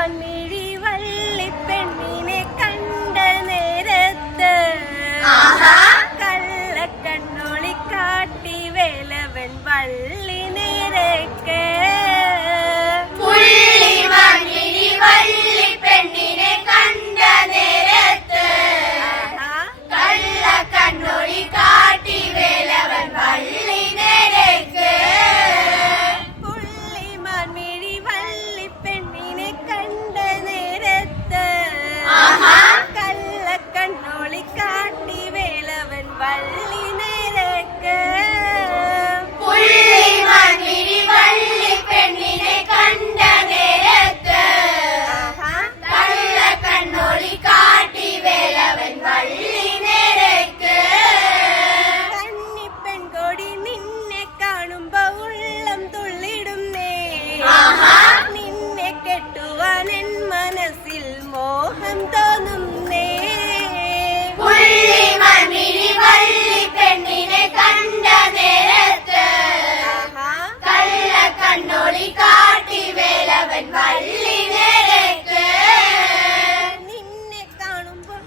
behind me. സ്നേഹം തോന്നുന്നേ പെണ്ണിനെ കണ്ട നേരത്ത് കള്ള കണ്ണൊളി കാട്ടി വേലവൻ വള്ളി നേരത്ത്. നിന്നെ കാണുമ്പോൾ